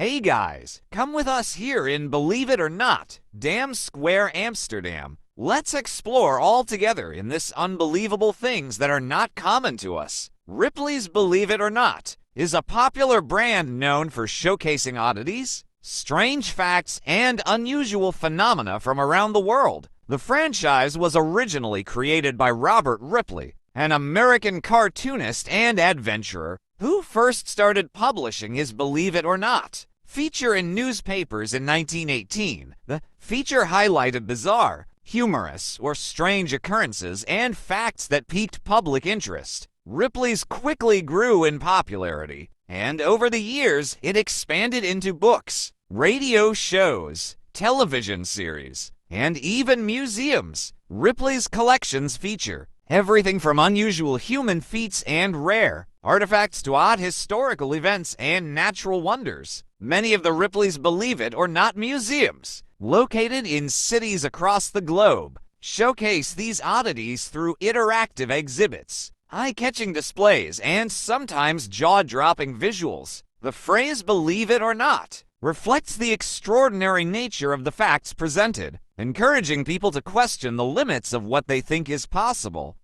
Hey guys, come with us here in Believe It or Not, Dam Square, Amsterdam. Let's explore all together in this unbelievable things that are not common to us. Ripley's Believe It or Not is a popular brand known for showcasing oddities, strange facts, and unusual phenomena from around the world. The franchise was originally created by Robert Ripley, an American cartoonist and adventurer who first started publishing his Believe It or Not feature in newspapers in 1918. The feature highlighted bizarre, humorous, or strange occurrences and facts that piqued public interest. Ripley's quickly grew in popularity, and over the years, it expanded into books, radio shows, television series, and even museums. Ripley's collections feature everything from unusual human feats and rare artifacts to odd historical events and natural wonders. Many of the Ripley's Believe It or Not museums, located in cities across the globe, showcase these oddities through interactive exhibits, eye-catching displays, and sometimes jaw-dropping visuals. The phrase "Believe It or Not" reflects the extraordinary nature of the facts presented, encouraging people to question the limits of what they think is possible.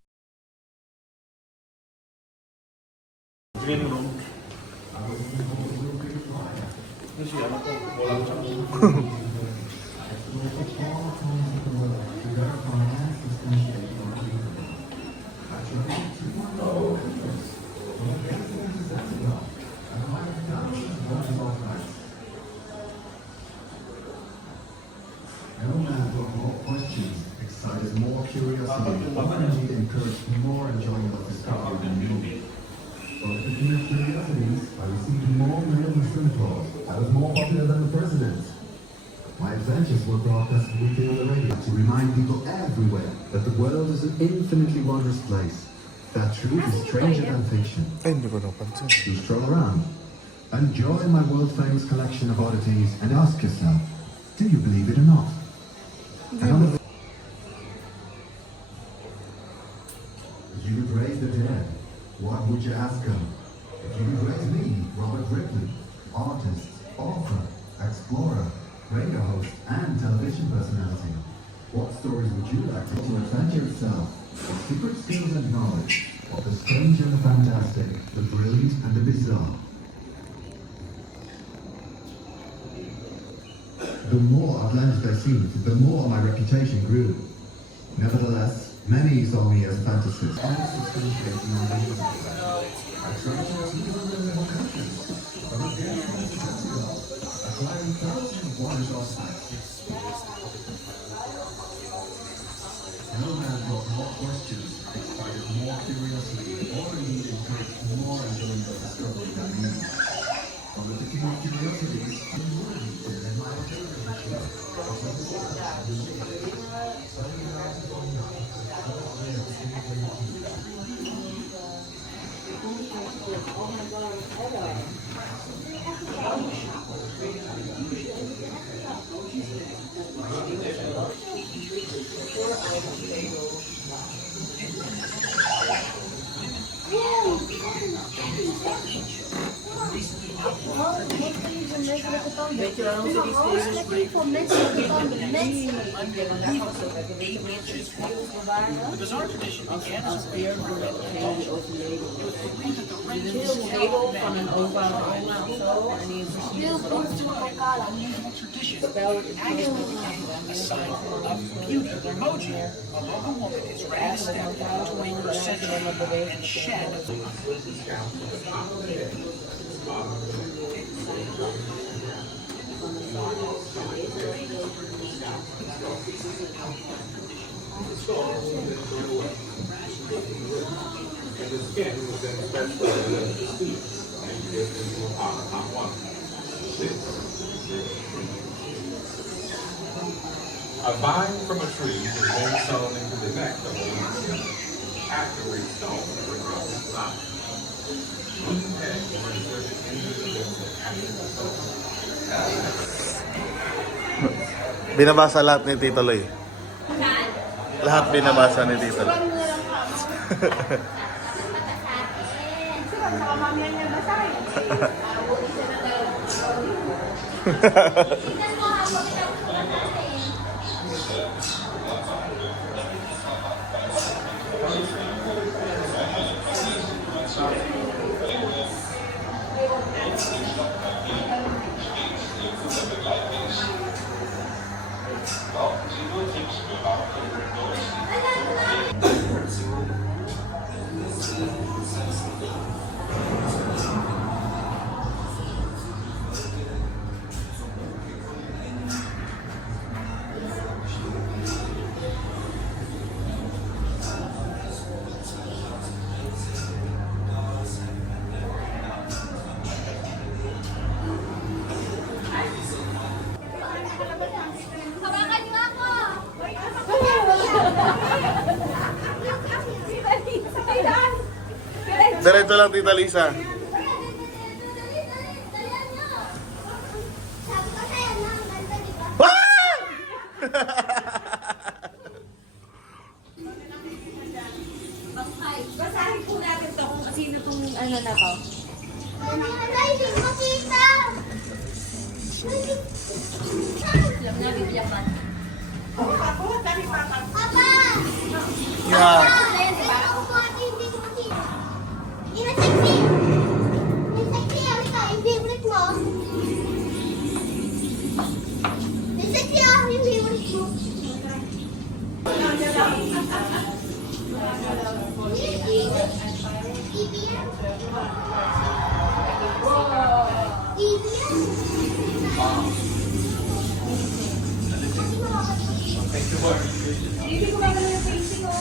No man brought more questions, excited more curiosity, or indeed encouraged more enjoyment of discovery than me. But speaking of curiosities, I received more mail than applause. I was more popular than the president. My adventures were broadcast weekly on the radio to remind people everywhere that the world is an infinitely wondrous place. That truth is stranger than fiction. You stroll around, enjoy my world-famous collection of oddities, and ask yourself, do you believe it or not? If you would raise the dead, what would you ask them? If you would raise me, Robert Ripley, artist, author, explorer, radio host, and television personality, what stories would you like to adventure itself? With secret skills and knowledge of the strange and the fantastic, the brilliant and the bizarre. The more outlandish they seemed, the more my reputation grew. Nevertheless, many saw me as a fantasist. I substantiating my beliefs. I tried to see the real countries. Acquiring thousands of wonders or sights. No man brought more questions, excited more curiosity, or indeed encouraged more enjoyment of discovery than me. On the ticking of curiosities, and my Weet je waarom ze die steeds voor mensen die kan de mensen The bizarre tradition began as a prayer for geen overleden. Heel regel van een opa of oma of zo en die is heel spel A sign of beauty. The emoji above a woman is ready to step into her century and shed. A vine from a tree is then sewn into the neck of a leaf. Afterwards, stone reveals its size. Wooden pegs were inserted into the limbs after the sewing. Binabasa lahat ni Tito Loy. Lahat binabasa ni Tito Loy. Hawakan niyo ako! Diretso lang, Tita Lisa. Basahin po natin to kung sino tong ano na to. Alam na, bibigyan ka. Yeah. Hindi ko maganda yung facing ko.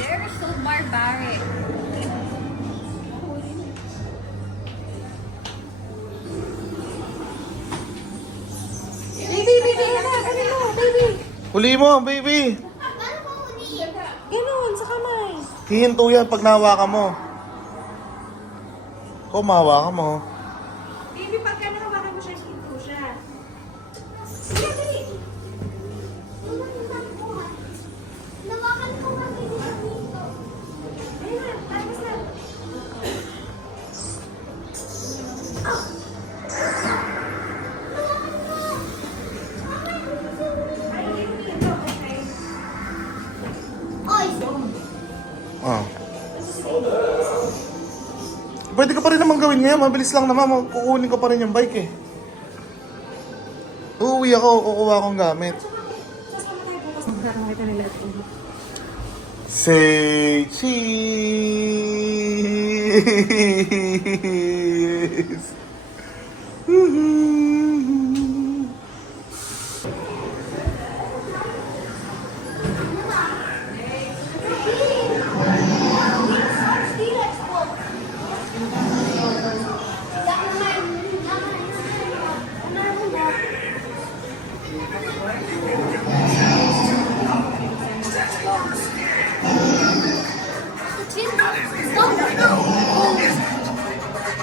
They're so barbaric. Baby, baby, ano, baby. Huli mo, baby. Ganun, sa kamay. Hihinto yan pag nahawakan mo. Kung mahawakan mo. Baby, pagka nakawakan mo siya, hinto siya. Sige, dali. Ayun na, tapos na. Ayaw yung hinto, okay? Ah. Pwede ka pa rin naman gawin ngayon. Mabilis lang naman. Kukunin ko pa rin yung bike eh. Uuwi ako. Kukuha akong gamit. Sasama tayo bukas. Magkakakita nila ito. Say cheese.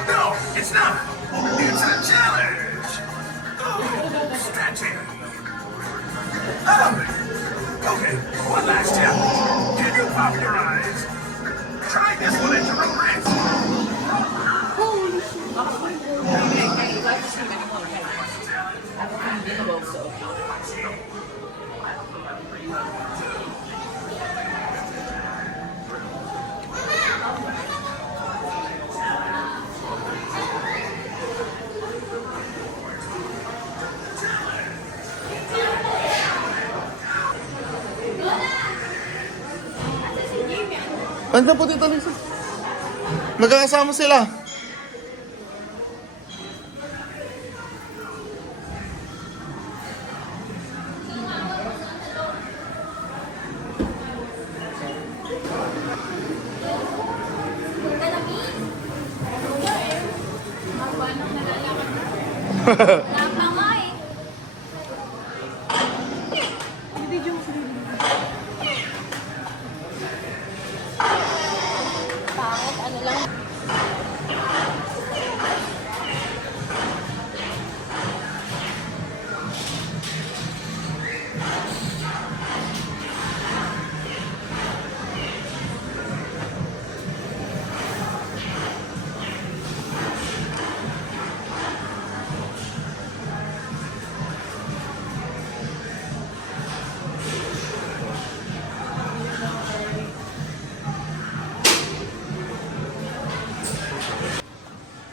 No, it's not. It's a challenge. Stretching. Okay, one last challenge. Can you pop your eyes? Try this one at your own risk. Andiyan po, Tita Lisa. Nagkakasama sila. Wala pa nga eh. Bakit? Ano lang?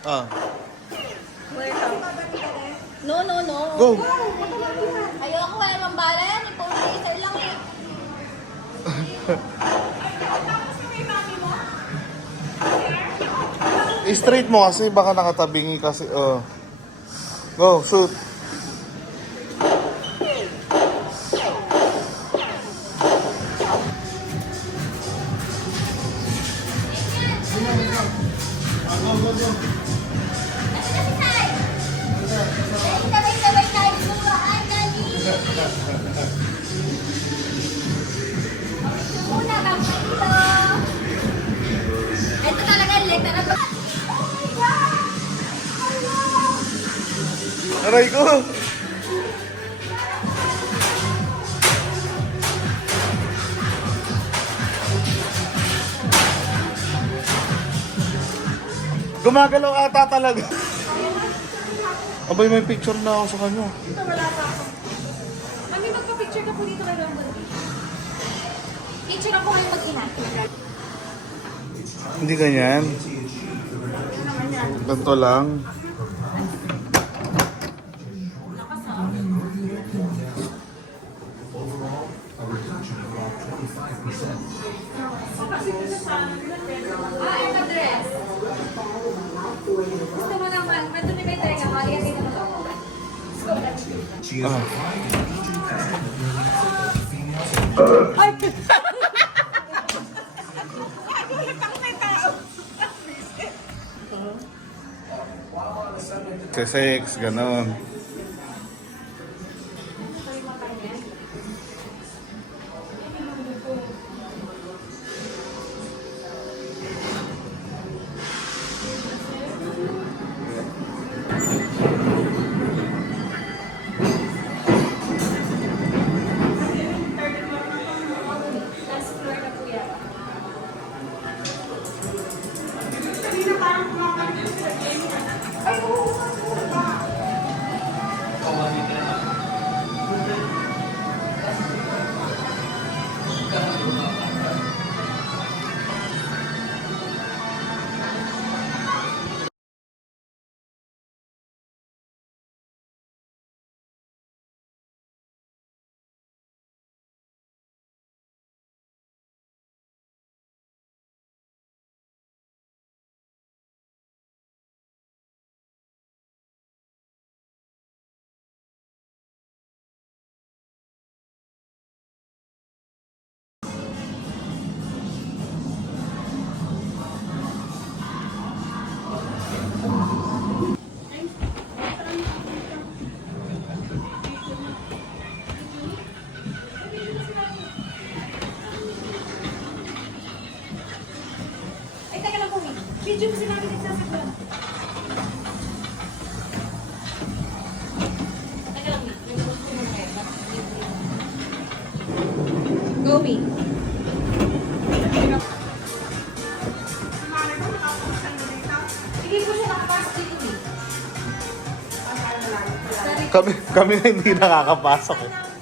Ah, No, no, no. go. Ayoko eh, mambala yan. Ipong-laser lang eh. I-straight mo kasi baka nakatabingi kasi. Go, shoot. Sabay-sabay tayo bumaan, dali. Muna kang ito. Ito talaga yung letter na ba? Aray ko. Gumagalaw ata talaga. Abay, may picture na ako sa kanya. Ito, wala pa ako. Mami, magpa-picture ka po dito kay Rumble. Picture ako ngayong mag-ina. Hindi ganyan. Ganito lang. Ah, ito dress. Gusto mo naman, madumi ba yung talaga? Maliyan din naman ako. Sex, ganon. Last floor na po yan. Ay, teka lang po, Min. Video mo sinabi nagsasagwan. Teka lang, Min. Yung gusto mo na Go, Min. Sige ko siya nakapasok dito, Min. Kami na hindi nakakapasok eh.